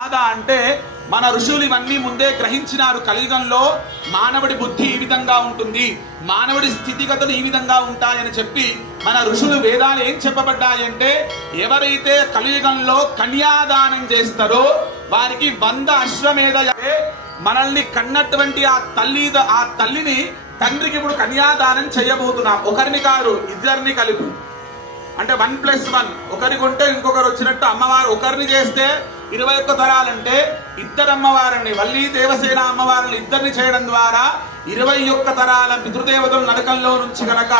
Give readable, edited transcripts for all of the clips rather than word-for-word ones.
అంటే మన ఋషులు ఇవన్నీ ముందే గ్రహించినారు. కలియుగంలో మానవుడి బుద్ధి ఈ విధంగా ఉంటుంది, మానవుడి స్థితిగతులు ఈ విధంగా ఉంటాయని చెప్పి మన ఋషులు వేదాలు ఏం చెప్పబడ్డాయంటే, ఎవరైతే కలియుగంలో కన్యాదానం చేస్తారో వారికి 100 అశ్వమేధ. మనల్ని కన్నటువంటి ఆ తల్లిని తండ్రికి ఇప్పుడు కన్యాదానం చేయబోతున్నాం. ఒకరిని కాదు, ఇద్దరిని కలిపి. అంటే 1+1 ఒకరికి ఉంటే ఇంకొకరు వచ్చినట్టు అమ్మవారు ఒకరిని చేస్తే 21 తరాలంటే ఇద్దరు అమ్మవారిని, వల్లి దేవసేన అమ్మవారిని ఇద్దరిని చేయడం ద్వారా 21 తరాల పితృదేవతలు నరకంలో నుంచి కనుక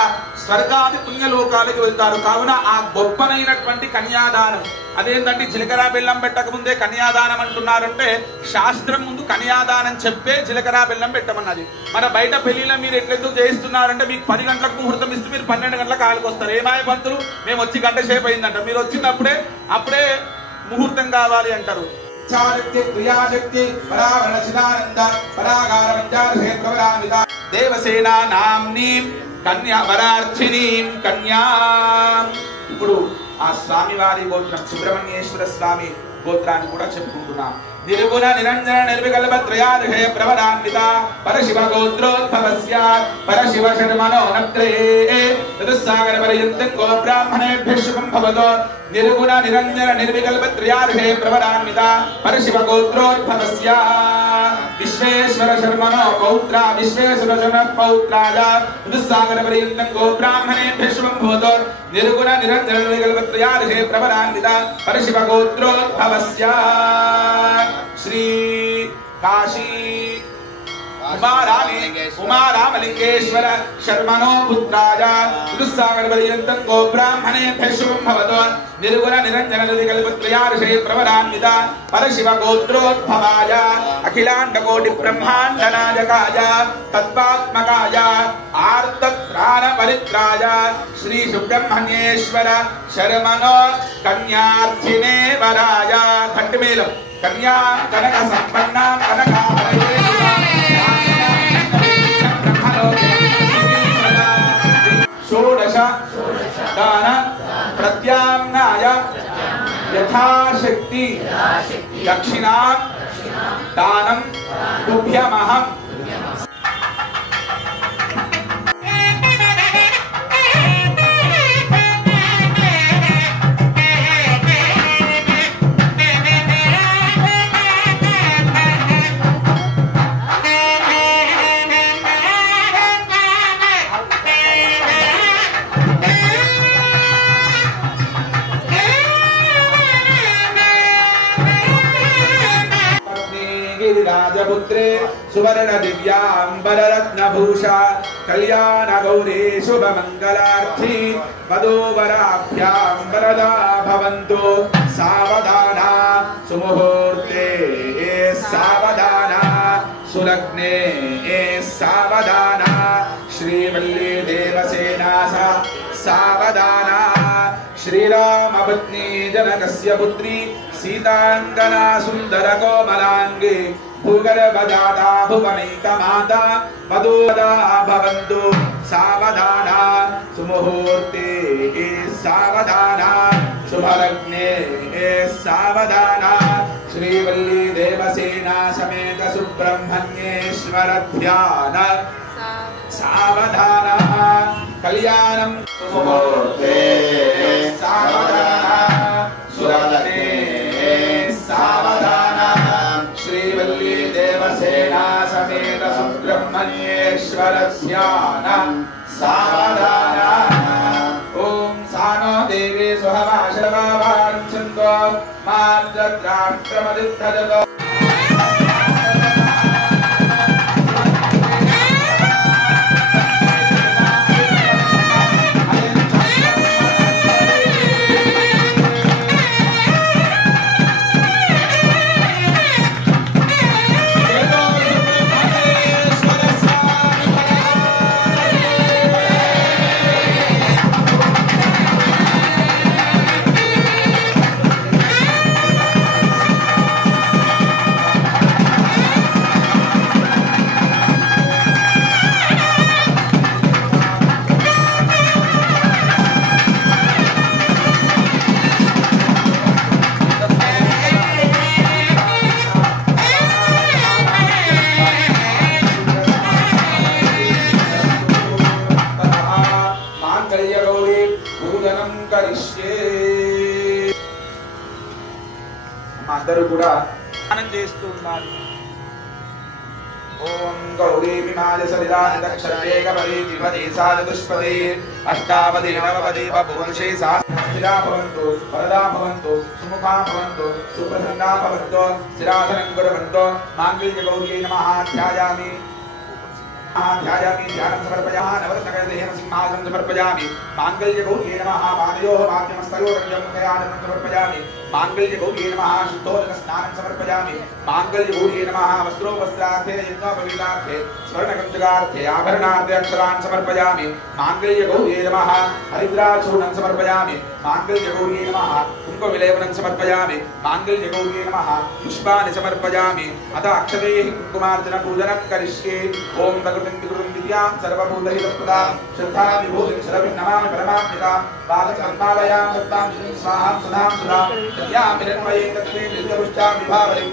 స్వర్గాది పుణ్యలోకాలకు వెళ్తారు. కావున ఆ గొప్పనైనటువంటి కన్యాదానం అదేంటంటే జీలకర్ర బెల్లం పెట్టక ముందే కన్యాదానం అంటున్నారంటే శాస్త్రం ముందు కన్యాదానం చెప్పే జీలకర్ర బెల్లం పెట్టమన్నది. మన బయట పెళ్లిలో మీరు ఎట్లెందుకు చేయిస్తున్నారంటే మీకు 10 గంటలకు ముహూర్తం ఇస్తే మీరు 12 గంటలకు కాలికి వస్తారు. ఏమాయ పంతులు మేము వచ్చి గంట సేపు అయిందంట, మీరు వచ్చినప్పుడే అప్పుడే ముహూర్తం కావాలి అంటారు. క్రియాశక్తి పరావరణ చిదానంద పరాగార దేవసేన నామ్నీం కన్యా వరార్థినీం కన్యా. ఇప్పుడు ఆ స్వామి వారి గోత్రం సుబ్రహ్మణ్యేశ్వర స్వామి గోత్రాన్ని కూడా చెప్పుకుంటున్నాం. నిర్గుణ నిరంజన నిర్వికల్ప త్రయార్హయ ప్రవరాన్విత పరశివ గోత్రోద్భవస్య పరశివ శర్మణో నత్రయే చతుస్సాగర పర్యంతం గో బ్రాహ్మణేభ్యః శుభం భవతో. నిర్గుణ నిరంజన నిర్వికల్ప త్రయార్హయ ప్రవరాన్విత పరశివ గోత్రోద్భవస్య విశ్వేశ్వర శర్మణో పౌత్ర విశ్వేశ్వర శర్మ పౌత్రాయ చతుస్సాగర పర్యంతం గో బ్రాహ్మణేభ్యః శుభం భవతో. నిర్గుణ నిరంజన నిర్వికల్ప త్రయార్హయ ప్రవరాన్విత పరశివ గోత్రోద్భవస్య శ్రీ కాశీ ఉమారామలింగేశ్వర శర్మణో పుత్రాయ చతుస్సాగర పర్యంతం గో బ్రాహ్మణేభ్యః శుభం భవతో. నిర్గుణ నిరంజన నిర్వికల్ప త్రయార్హయ ప్రవరాన్విత పరశివ గోత్రోద్భవాయ అఖిలాండ కోటి బ్రహ్మాండ నాయకాయ తత్వాత్మకాయ ఆర్తత్రాణ పరిత్రాయ శ్రీ సుబ్రహ్మణ్యేశ్వర శర్మణో కన్యార్థినే వరాయ. కంటిమేలం కన్యా కనక సంపన్నా కనకాలయే షోడశ దాన ప్రత్యామ్నాయ యథాశక్తి దక్షిణా దానం తుభ్యమహం. राजपुत्रे सुवर्ण दिव्यांबर रत्नभूषा कल्याण गौरी शुभ मंगलार्थी वधूवराभ्यां वरदा भवन्तु. सावधाना सुमुहूर्ते सावधाना सुलग्ने सावधाना श्रीवल्ली देवसेना सावधाना. श्रीरामपत्नी जनकस्य पुत्री सीतांगना सुंदर कोमलांगी भूगर्भजाता भुवनैकमाता वधूवरा भवन्तु. सावधाना सुमुहूर्ते सावधाना शुभलग्ने सावधाना. श्रीवल्ली देवसेना समेत सुब्रह्मण्येश्वर ध्यान सावधाना. कल्याणं सुमुहूर्ते सावधाना सुलग्ने सावधाना. श्रीवल्ली देवसेना समेत सुब्रह्मण्येश्वर ध्यान सावधाना. ओम सानो देवी सुहवाशवांछन्तो मार्जत्राष्ट्रमदिद्धजतो. అందరూ కూడా స్నానం చేస్తూ ఉండాలి. ఓం గౌరీ విమాయ సరిదాని దక్షరేకపదే ద్విపదే సాధుష్పదే అష్టాపదే నవపదే బహువంశే స్థిరా భవంతు వరదా భవంతు సుముఖా భవంతు సుప్రసన్నా భవంతు స్థిరాసనం కుర్వంతు మాంగళ్య గౌరీ నమః ధ్యాయామి ध्यायामि ध्यानं समर्पयामि नवरत्नकलदेहेन सिंहासनं समर्पयामि मांगल्यगौर्ये नमः पादयोः पाद्यमस्तयोरञ्जं मुखयानं समर्पयामि मांगल्यगौर्ये नमः शुद्धोदकस्नानं समर्पयामि मांगल्यगौर्ये नमः वस्त्रोपस्त्रार्थे यज्ञोपवीतार्थे स्वर्णकञ्चुकार्थे आभरणार्थे अक्षरान् समर्पयामि मांगल्यगौर्ये नमः हरिद्राचूर्णं समर्पयामि मांगल्यगौर्ये नमः कुङ्कुमविलेपनं समर्पयामि मांगल्यगौर्ये नमः पुष्पाणि समर्पयामि अथ अक्षतैः कुङ्कुमार्चनं पूजनं करिष्ये ओम विद्यां सर्वभूतहितप्रदां श्रद्धा विभूतिं शरविं नमामि परमात्मिकां बालकर्मालयां दत्तां स्वाहां सदां सुधां यज्ञां हिरण्मयीं तत्त्वे विद्यपुष्टां विभावरि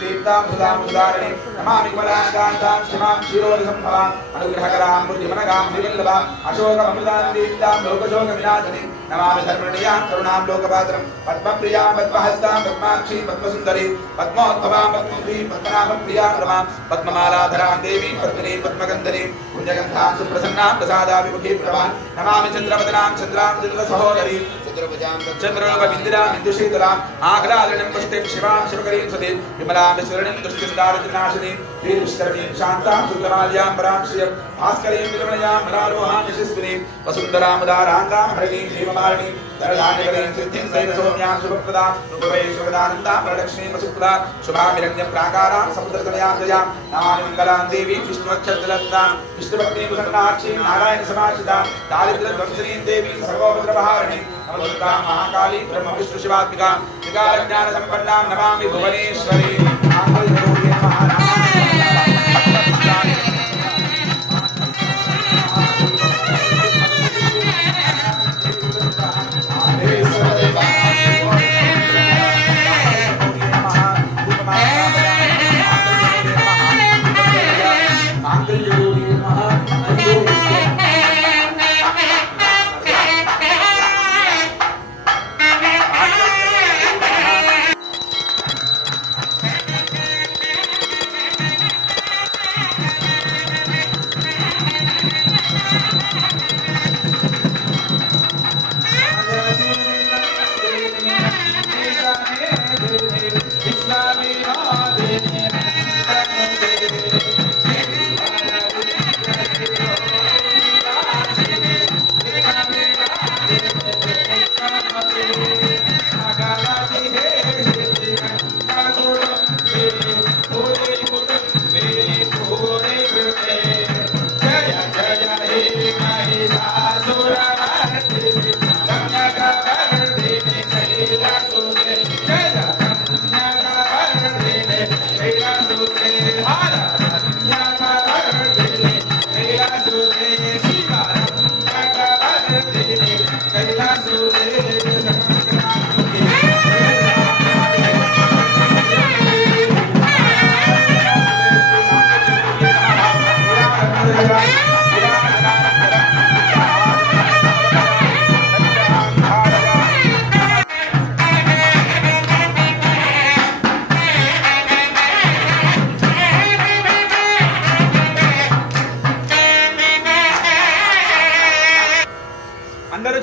दीप्तां सुधां सुधारिणीं नमामि कमलाकान्तां शिवां क्षीरोदसम्भवां अनुग्रहकरां बुद्धिमनगां श्रीवल्लभां अशोकममृतां दीप्तां लोकशोकविनाशिनीं नमामि धर्मणीयां करुणां लोकपात्रं पद्मप्रियां पद्महस्तां पद्माक्षीं पद्मसुन्दरीं पद्मोद्भवां पद्मप्रीं पद्मनाभप्रियां रमां पद्ममालाधरां देवीं पद्मिनी पद्मगन्धनी पुण्यगन्धां सुप्रसन्नां प्रसादाभिमुखीं प्रभां नमामि चन्द्रवदनां चन्द्रां चन्द्रसहोदरीं चन्द्रोपविन्दिरां इन्दुशीतलाम् आह्लादनं पुष्टिं शिवां शिवकरीं सतीं विमलां विस्वर्णीं दुष्टिं दारिद्र्यनाशिनीं श्रीविष्करणीं शान्तां शुद्धमाल्यां परां श्रियं भास्करीं विरमणीयां मलारोहां यशस्विनीं वसुन्धरामुदाराङ्गां हरिणीं जीवमालिनीं धरधान्यकरीं सिद्धिं सैनसौम्यां शुभप्रदां रूपवैश्वरदानन्दां वरलक्ष्मीं वसुप्रदां शुभामिरण्यं प्राकारां समुद्रतनयां जयां नमामि मङ्गलां देवीं विष्णुवक्षत्रलतां विष्णुभक्तिं प्रसन्नाक्षीं नारायणसमाश्रितां दारिद्र्यध्वंसिनीं देवीं सर्वोपद्रवहारिणीं नमस्ते महाकाली ब्रह्म विष्णु शिवात्मिका विकालज्ञान संपन्नां नमामि भुवनेश्वरी मांगल्यगौर्ये नमः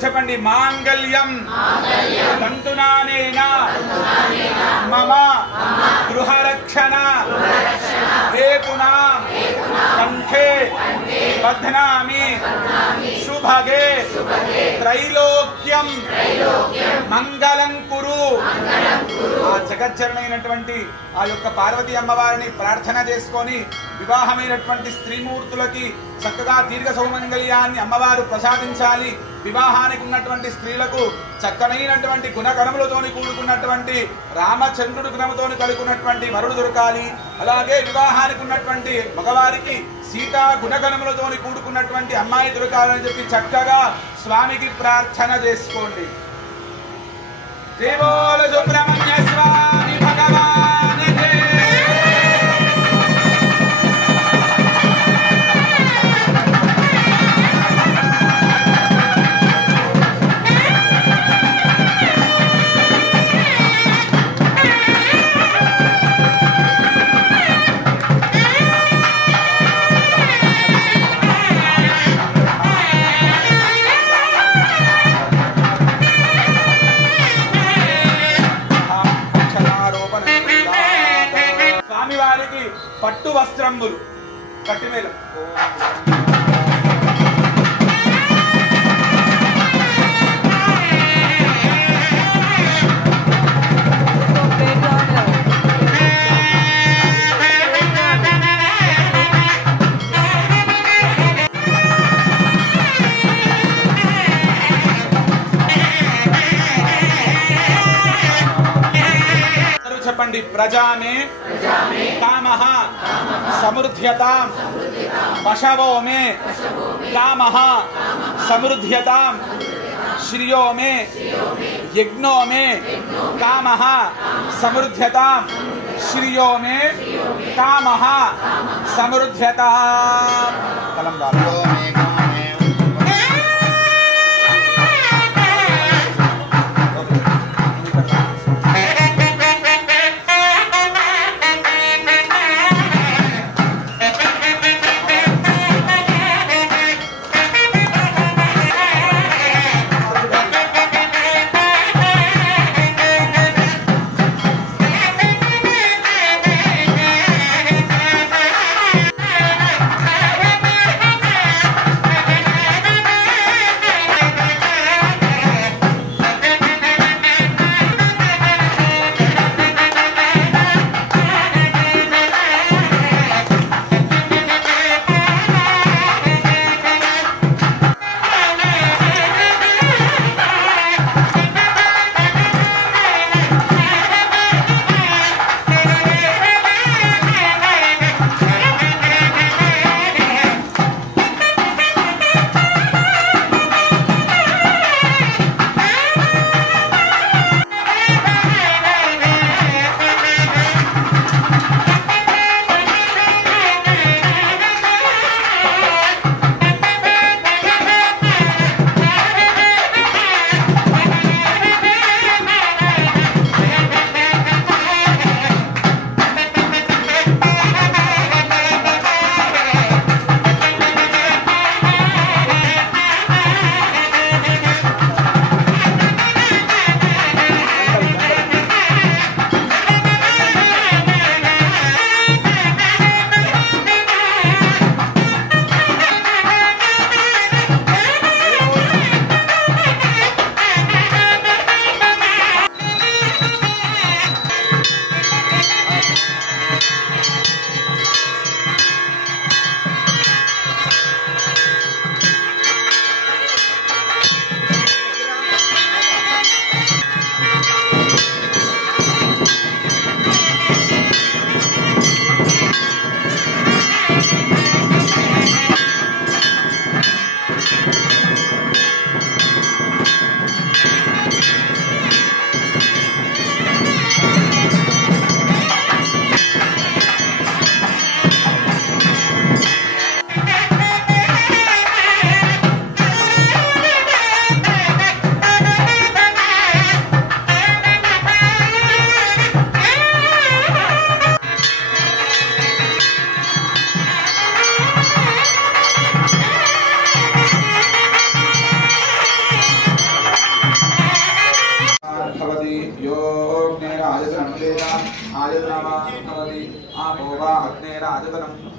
చెప్పండి మాంగళ్యం తంతునానేన మమ గృహరక్షణ హేతునా కంఠే బధ్నామి శుభగే త్రైలోక్యం మంగళం కురు. ఆ జగజ్జనైనటువంటి ఆ యొక్క పార్వతీ అమ్మవారిని ప్రార్థన చేసుకొని వివాహమైనటువంటి స్త్రీమూర్తులకి చక్కగా దీర్ఘ సౌమంగళ్యాన్ని అమ్మవారు ప్రసాదించాలి. వివాహానికి ఉన్నటువంటి స్త్రీలకు చక్కనైనటువంటి గుణగణములతోని కూడుకున్నటువంటి రామచంద్రుడు గుణముతోని కలుగున్నటువంటి వరుడు దొరకాలి. అలాగే వివాహానికి ఉన్నటువంటి మగవారికి సీతా గుణగణములతోని కూడుకున్నటువంటి అమ్మాయి దొరకాలని చెప్పి చక్కగా స్వామికి ప్రార్థన చేసుకోండి. జై బోల సుబ్రహ్మణ్య స్వామి భగవాన్. పట్టు వస్త్రములు కట్టివేలు చెప్పండి. ప్రజామే కామః సమృద్ధ్యతాం పశవో మే కామః సమృద్ధ్యతాం శ్రియో మే యజ్ఞో మే కామః సమృద్ధ్యతాం శ్రియో మే కామః సమృద్ధ్యతాం.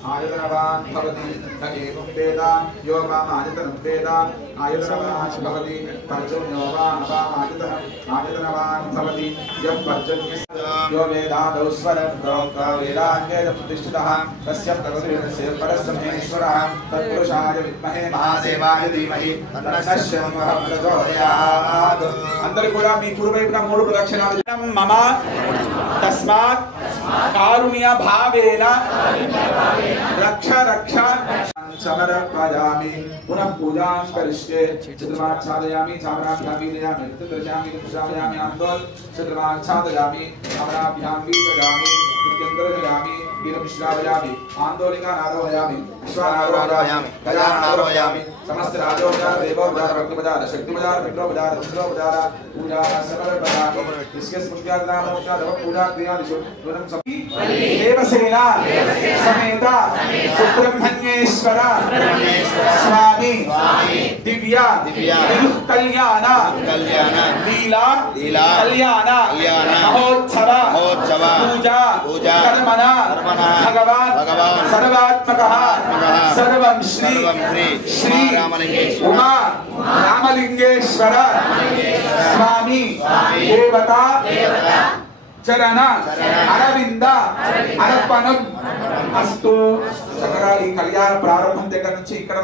आयतनवान् भवति स एवं वेद यो वामायतनं वेद आयतनवान् भवति पर्जन्यो आयतनवान् भवति यः पर्जन्यस्य यो वेदादौ स्वरं प्रोक्तो वेदाङ्गेन प्रतिष्ठितः तस्य प्रकृतिर्यस्य परस्महेश्वरः तत्पुरुषाय विद्महे महादेवाय धीमहि तन्नः शम्भः प्रचोदयात्. అందరూ కూడా మీ పూర్వైపున మూడు ప్రదక్షిణాలు మమ తస్మాత్ కారుణ్య భావేన రక్ష రక్ష సమర్పయామి పునః పూజాం కరిష్యే చతుర్మాఛాదయామి చామరాభ్యాం వీరయామి త్రిదర్శయామి త్రిశాలయామి ఆందోల్ చతుర్మాఛాదయామి చామరాభ్యాం వీరయామి నిత్యంతరయామి వీరమిశ్రావయామి ఆందోలికా నారోహయామి విశ్వానారోహయామి గజానారోహయామి समस्त राजोपचार देवोपचार भक्तोपचार शक्तिोपचार विष्णुपचार रुद्रोपचार पूजा समर्पयामि. इसके स्मृत्याग्रामोपचार पूजा क्रियादिषु गुणं सभी देवसेना समेत सुब्रह्मण्येश्वर स्वामी दिव्या कल्याण लीला कल्याण महोत्सव पूजा कर्मणा భగవాన్ సర్వాత్మకః సర్వం శ్రీ శ్రీ ఉమా రామలింగేశ్వర స్వామి దేవతా చరణ అరవింద అర్పణం అస్తు. చక్కగా ఈ కళ్యాణ ప్రారంభం దగ్గర నుంచి ఇక్కడ